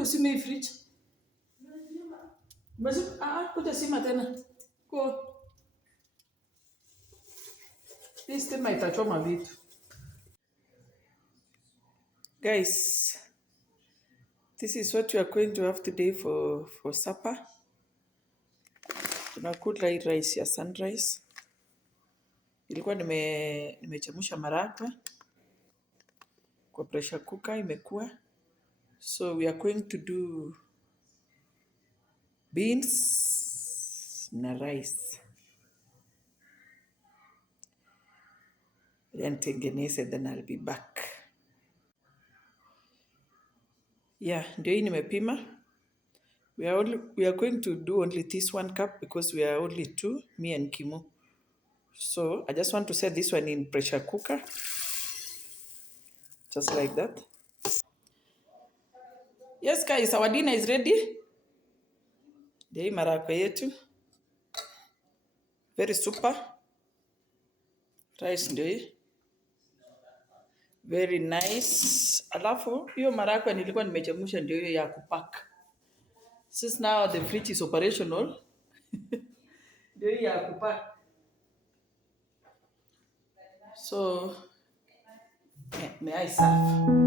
kuja usime hii fridge. Basi kuja sima tena. Go. Hii stima itachoma vitu. Guys, this is what we are going to have today for supper. Tunakula hii rice ya sunrise. Ilikuwa nimechemsha maharagwe kwa pressure cooker imekuwa. So we are going to do beans na rice. Then tengeneze, then I'll be back. Yeah, ndio hii nimepima. We are going to do only this 1 cup because we are only 2, me and Kimu. So I just want to set this one in pressure cooker. Just like that. Yes guys, our dinner is ready. Ndio hii maharagwe yetu. Very super. Rice ndio hii. Very nice. Alafu hiyo maharagwe nilikuwa nimechemsha ndio hiyo ya kupack. Since now the fridge is operational. Ndio hiyo ya kupack. So may I serve?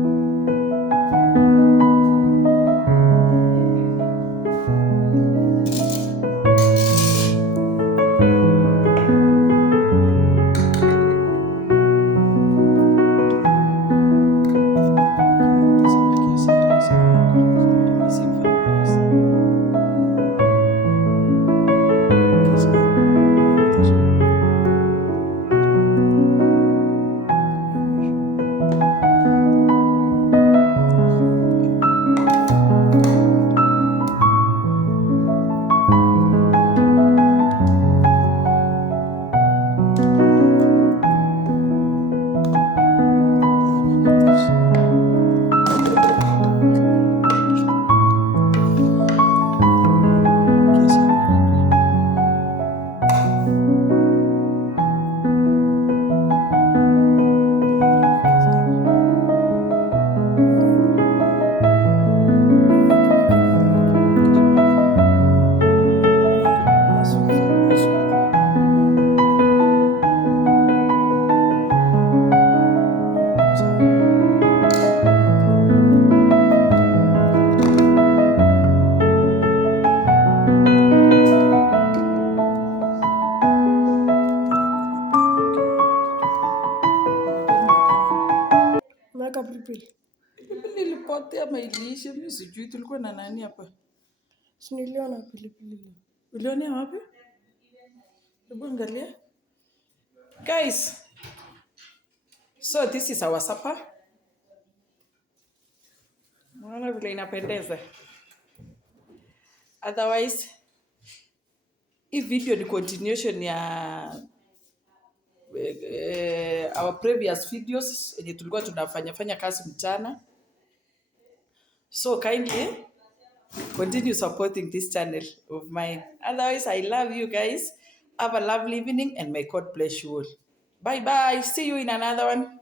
Nilipotea mailiisha, mimi sijui tulikuwa na nani hapa. Si niliona pilipili. Uliona wapi? Hebu angalia. Guys, so this is our supper. Unaona vile inapendeza. Otherwise, hii video ni continuation ya our previous videos yenye tulikuwa tunafanya kazi mchana. So kindly continue supporting this channel of mine. Otherwise, I love you guys. Have a lovely evening and may God bless you all. Bye bye. See you in another one.